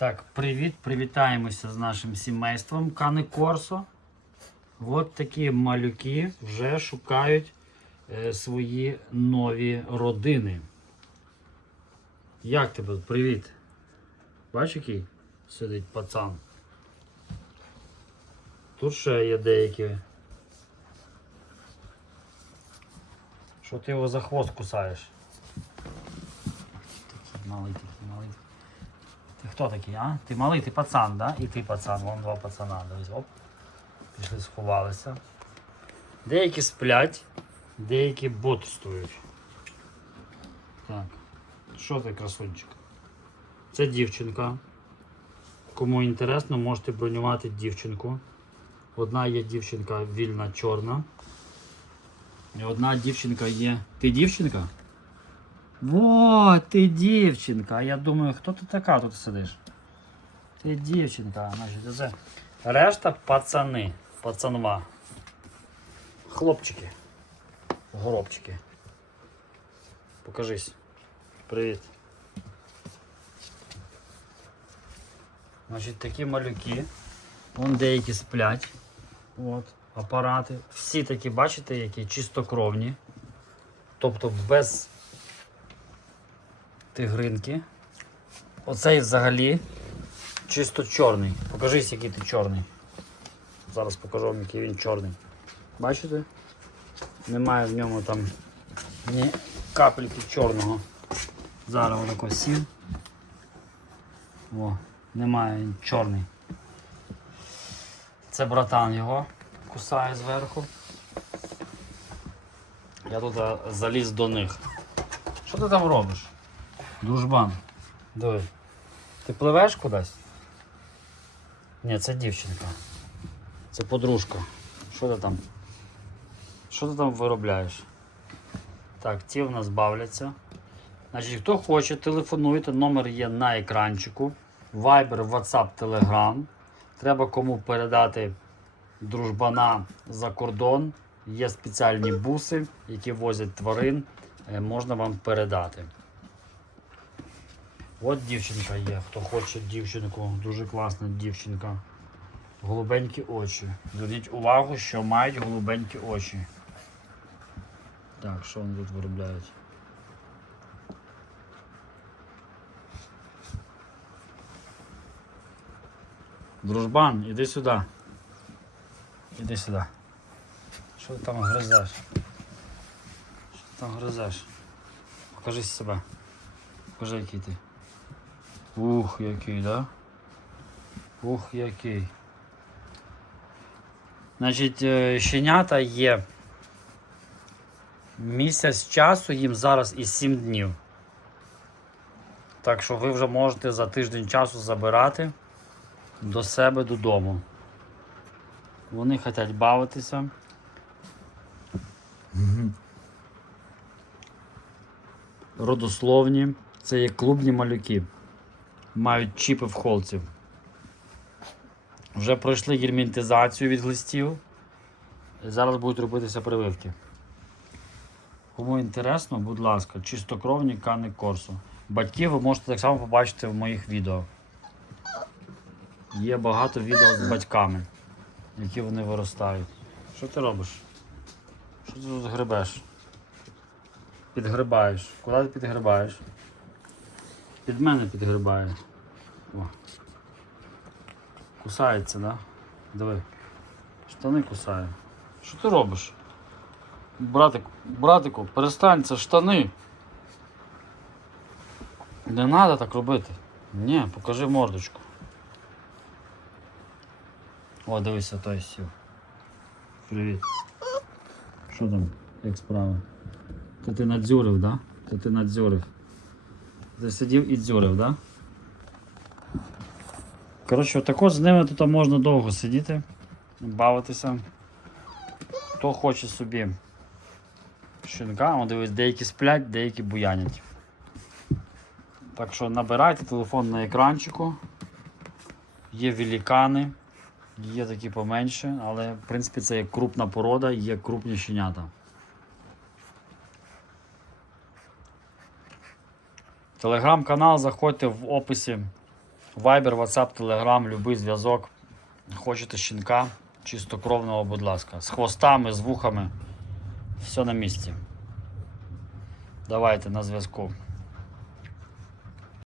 Так, привіт, привітаємося з нашим сімейством Кани Корсо. От такі малюки вже шукають е, свої нові родини. Як тебе? Привіт. Бачиш, який сидить пацан? Тут ще є деякі. Що ти його за хвост кусаєш? Такий малий, такий малий. Ти хто такий, а? Ти малий, ти пацан, да? І ти пацан, вон два пацана. Дивись, оп. Пішли, сховалися. Деякі сплять, деякі бодрствують. Так. Що ти, красунчик? Це дівчинка. Кому інтересно, можете бронювати дівчинку. Одна є дівчинка вільна чорна. І одна дівчинка є. Ти дівчинка? Во, ти дівчинка. А я думаю, хто ти така тут сидиш? Ти дівчинка, значить, це. Решта пацани. Пацанва. Хлопчики. Горобчики. Покажись. Привіт. Значить, такі малюки. Вон деякі сплять. От, апарати. Всі такі, бачите, які чистокровні. Тобто без тигринки. Оцей взагалі чисто чорний. Покажись, який ти чорний. Зараз покажу вам, який він чорний. Бачите? Немає в ньому там ні капельки чорного. Зараз отако сів. О, немає чорний. Це братан його кусає зверху. Я тут заліз до них. Що ти там робиш? Дружбан. Диви. Ти пливеш кудись? Ні, це дівчинка. Це подружка. Що ти там? Що ти там виробляєш? Так, ті в нас бавляться. Значить, хто хоче, телефонуйте, номер є на екранчику. Viber, WhatsApp, Telegram. Треба кому передати дружбана за кордон. Є спеціальні буси, які возять тварин. Е, Можна вам передати. От дівчинка є, хто хоче дівчинку, дуже класна дівчинка. Голубенькі очі. Зверніть увагу, що мають голубенькі очі. Так, що вони тут виробляють? Дружбан, іди сюди. Іди сюди. Що ти там гризеш? Що ти там гризеш? Покажи себе. Покажи, який ти. Ух, який, да? Ух, який. Значить, е, щенята є місяць часу, їм зараз і 7 днів. Так що ви вже можете за тиждень часу забирати до себе додому. Вони хочуть бавитися. Родословні. Це є клубні малюки. Мають чіпи в холці. Вже пройшли герментизацію від глистів. Зараз будуть робитися прививки. Кому інтересно, будь ласка, чистокровні кани корсу. Батьків ви можете так само побачити в моїх відео. Є багато відео з батьками, які вони виростають. Що ти робиш? Що ти тут грибеш? Підгрибаєш. Куди ти підгрибаєш? Під мене підгрибає. О. Кусається, да? Диви. Штани кусає. Що ти робиш? Братику, братику, перестань, це штани. Не треба так робити. Ні, покажи мордочку. О, дивися, той сів. Привіт. Що там, як справа? То ти надзюрив, да? То ти надзюрив. Ти сидів і дзюрив, да? Коротше, отако з ними тут можна довго сидіти, бавитися. Хто хоче собі щенка, о, дивись, деякі сплять, деякі буянять. Так що набирайте телефон на екранчику. Є великани, є такі поменше, але в принципі це є крупна порода, є крупні щенята. Телеграм-канал заходьте в описі Viber, WhatsApp, Telegram, любий зв'язок. Хочете щенка чистокровного, будь ласка. З хвостами, з вухами. Все на місці. Давайте на зв'язку.